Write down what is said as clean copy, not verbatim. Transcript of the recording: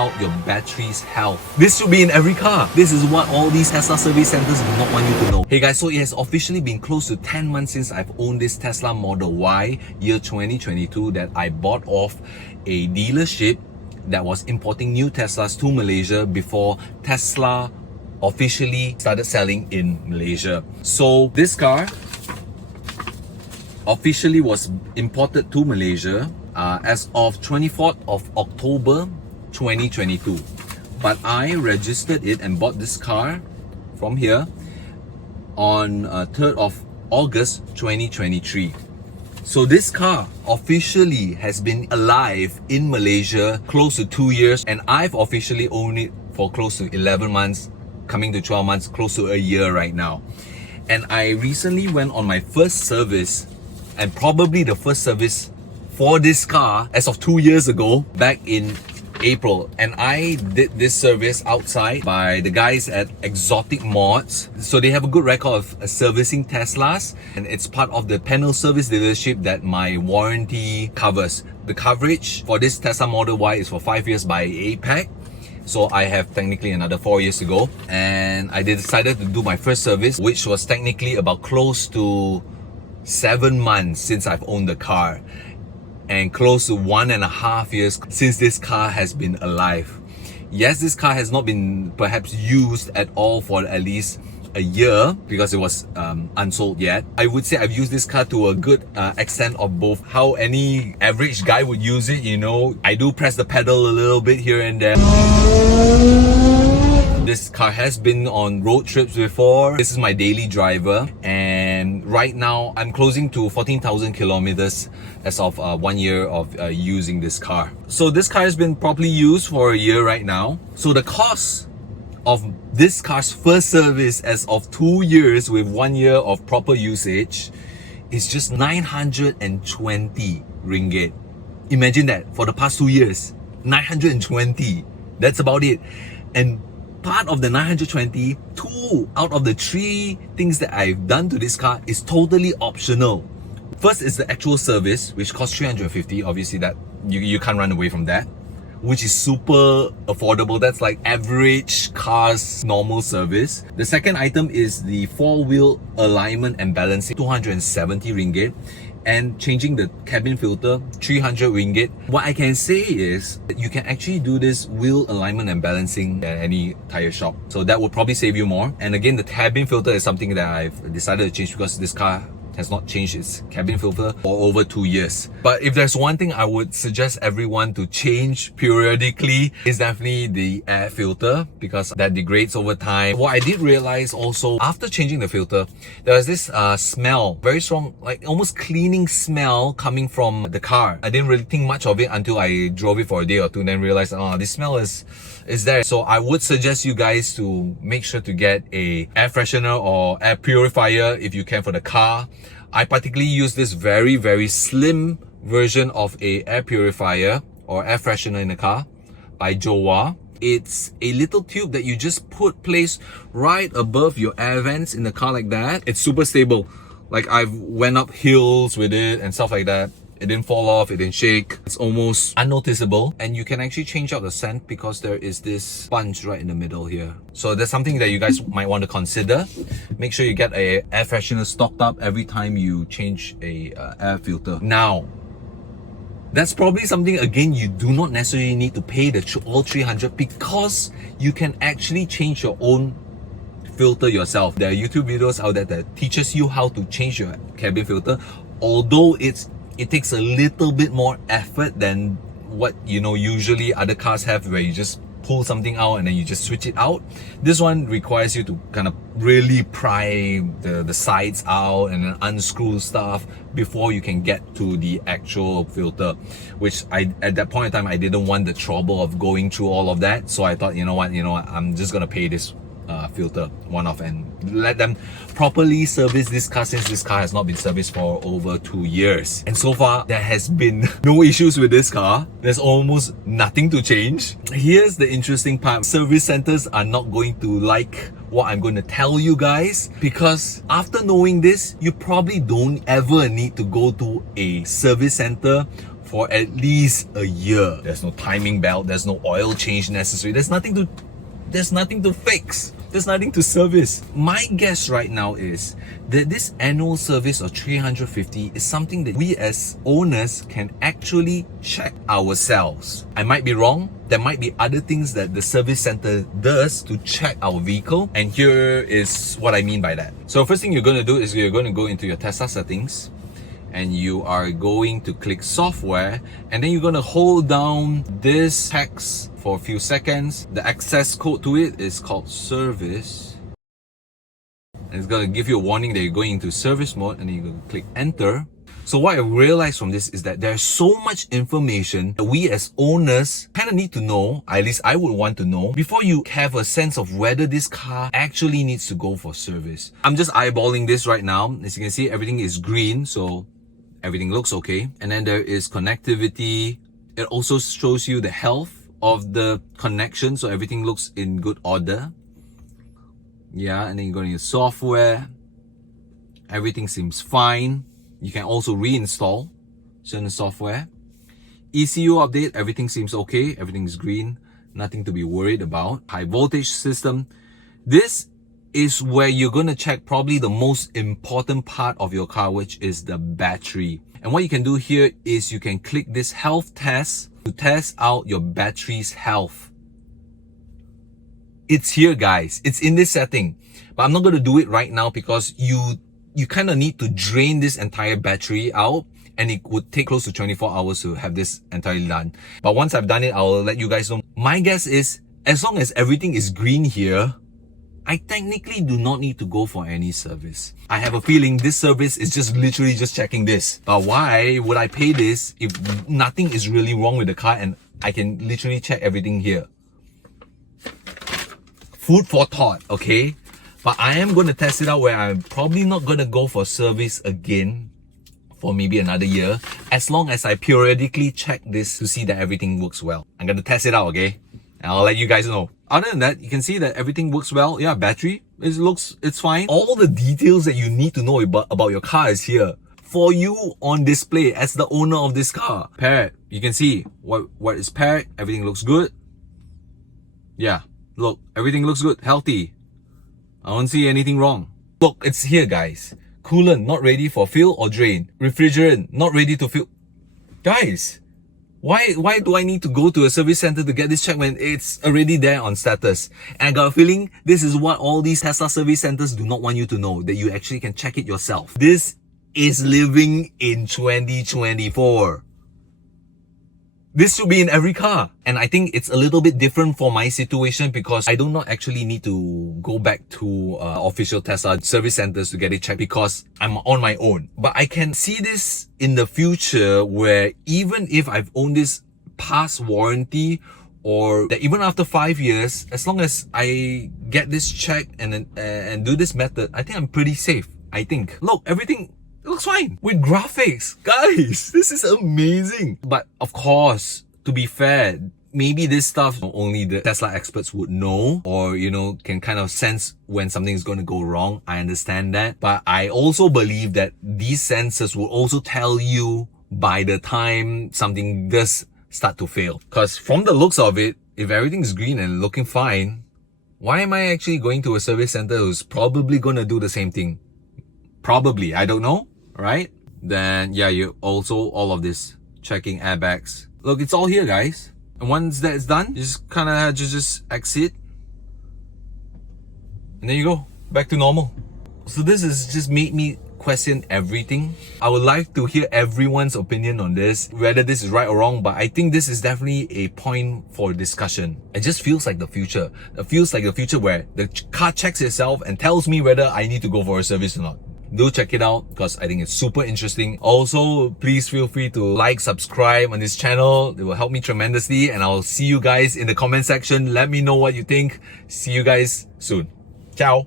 out your battery's health. This should be in every car. This is what all these Tesla service centers do not want you to know. Hey guys, so it has officially been close to 10 months since I've owned this Tesla Model Y year 2022 that I bought off a dealership that was importing new Teslas to Malaysia before Tesla officially started selling in Malaysia. So this car officially was imported to Malaysia as of 24th of October 2022. But I registered it and bought this car from here on 3rd of August 2023. So this car officially has been alive in Malaysia close to 2 years, and I've officially owned it for close to 11 months, coming to 12 months, close to a year right now. And I recently went on my first service, and probably the first service for this car as of 2 years ago, back in April. And I did this service outside by the guys at Exotic Mods. So they have a good record of servicing Teslas, and it's part of the panel service dealership that my warranty covers. The coverage for this Tesla Model Y is for 5 years by APAC. So I have technically another 4 years to go. And I decided to do my first service, which was technically about close to 7 months since I've owned the car, and close to 1.5 years since this car has been alive. Yes, this car has not been perhaps used at all for at least a year because it was unsold yet. I would say I've used this car to a good extent of both how any average guy would use it. You know, I do press the pedal a little bit here and there. This car has been on road trips before. This is my daily driver, and right now I'm closing to 14,000 kilometers as of 1 year of using this car. So this car has been properly used for a year right now. So the cost of this car's first service as of 2 years with 1 year of proper usage is just 920 ringgit. Imagine that, for the past 2 years, 920. That's about it. And part of the 920, 2 out of the 3 things that I've done to this car is totally optional. First is the actual service, which costs 350. Obviously that you can't run away from that, which is super affordable. That's like average car's normal service. The second item is the 4-wheel alignment and balancing, 270 ringgit. And changing the cabin filter, 300 ringgit. What I can say is that you can actually do this wheel alignment and balancing at any tire shop. So that would probably save you more. And again, the cabin filter is something that I've decided to change because this car has not changed its cabin filter for over 2 years. But if there's one thing I would suggest everyone to change periodically, is definitely the air filter, because that degrades over time. What I did realize also after changing the filter, there was this smell, very strong, like almost cleaning smell coming from the car. I didn't really think much of it until I drove it for a day or two and then realized, oh, this smell is there. So I would suggest you guys to make sure to get a air freshener or air purifier if you can for the car. I particularly use this very, very slim version of a air purifier or air freshener in the car by Jowua. It's a little tube that you just place right above your air vents in the car like that. It's super stable. Like, I've went up hills with it and stuff like that. It didn't fall off, it didn't shake. It's almost unnoticeable. And you can actually change out the scent because there is this sponge right in the middle here. So that's something that you guys might want to consider. Make sure you get a air freshener stocked up every time you change a air filter. Now, that's probably something, again, you do not necessarily need to pay the all 300 because you can actually change your own filter yourself. There are YouTube videos out there that teaches you how to change your cabin filter. Although it takes a little bit more effort than what, you know, usually other cars have, where you just pull something out and then you just switch it out. This one requires you to kind of really pry the sides out and then unscrew stuff before you can get to the actual filter, which at that point in time I didn't want the trouble of going through all of that. So I thought, you know what, I'm just gonna pay this filter one-off and let them properly service this car, since this car has not been serviced for over 2 years. And so far, there has been no issues with this car. There's almost nothing to change. Here's the interesting part. Service centers are not going to like what I'm going to tell you guys, because after knowing this, you probably don't ever need to go to a service center for at least a year. There's no timing belt, there's no oil change necessary, there's nothing to fix. There's nothing to service. My guess right now is that this annual service of 350 is something that we as owners can actually check ourselves. I might be wrong. There might be other things that the service center does to check our vehicle. And here is what I mean by that. So first thing you're going to do is you're going to go into your Tesla settings, and you are going to click software, and then you're going to hold down this text for a few seconds. The access code to it is called service, and it's going to give you a warning that you're going into service mode, and then you're going to click enter. So what I realized from this is that there's so much information that we as owners kind of need to know, at least I would want to know, before you have a sense of whether this car actually needs to go for service. I'm just eyeballing this right now. As you can see, everything is green, so everything looks okay. And then there is connectivity. It also shows you the health of the connection, so everything looks in good order. Yeah, and then you go to your software. Everything seems fine. You can also reinstall certain software. ECU update, everything seems okay. Everything is green. Nothing to be worried about. High voltage system. This is where you're going to check probably the most important part of your car, which is the battery. And what you can do here is you can click this health test to test out your battery's health. It's here, guys. It's in this setting. But I'm not going to do it right now because you kind of need to drain this entire battery out, and it would take close to 24 hours to have this entirely done. But once I've done it, I'll let you guys know. My guess is, as long as everything is green here, I technically do not need to go for any service. I have a feeling this service is just literally just checking this. But why would I pay this if nothing is really wrong with the car and I can literally check everything here? Food for thought, okay? But I am going to test it out where I'm probably not going to go for service again for maybe another year, as long as I periodically check this to see that everything works well. I'm going to test it out, okay? And I'll let you guys know. Other than that, you can see that everything works well. Yeah, battery, it's fine. All the details that you need to know about your car is here for you on display as the owner of this car. Paired, you can see what is paired. Everything looks good. Yeah, look, everything looks good, healthy. I don't see anything wrong. Look, it's here, guys. Coolant not ready for fill or drain. Refrigerant not ready to fill. Guys, why do I need to go to a service center to get this checked when it's already there on status? And I got a feeling this is what all these Tesla service centers do not want you to know, that you actually can check it yourself. This is living in 2024. This should be in every car. And I think it's a little bit different for my situation because I do not actually need to go back to official Tesla service centers to get it checked because I'm on my own. But I can see this in the future where even if I've owned this past warranty, or that even after 5 years, as long as I get this checked and do this method, I think I'm pretty safe. I think. Look, everything looks fine with graphics. Guys, this is amazing. But of course, to be fair, maybe this stuff only the Tesla experts would know, or can kind of sense when something is going to go wrong. I understand that. But I also believe that these sensors will also tell you by the time something does start to fail. Because from the looks of it, if everything's green and looking fine, why am I actually going to a service center who's probably going to do the same thing? Probably, I don't know, right? Then yeah, you also all of this checking airbags. Look, it's all here, guys. And once that's done, you just kind of just exit, and there you go, back to normal. So this has just made me question everything. I would like to hear everyone's opinion on this, whether this is right or wrong, but I think this is definitely a point for discussion. It just feels like the future. It feels like the future where the car checks itself and tells me whether I need to go for a service or not. Do check it out because I think it's super interesting. Also, please feel free to like, subscribe on this channel. It will help me tremendously, and I'll see you guys in the comment section. Let me know what you think. See you guys soon. Ciao.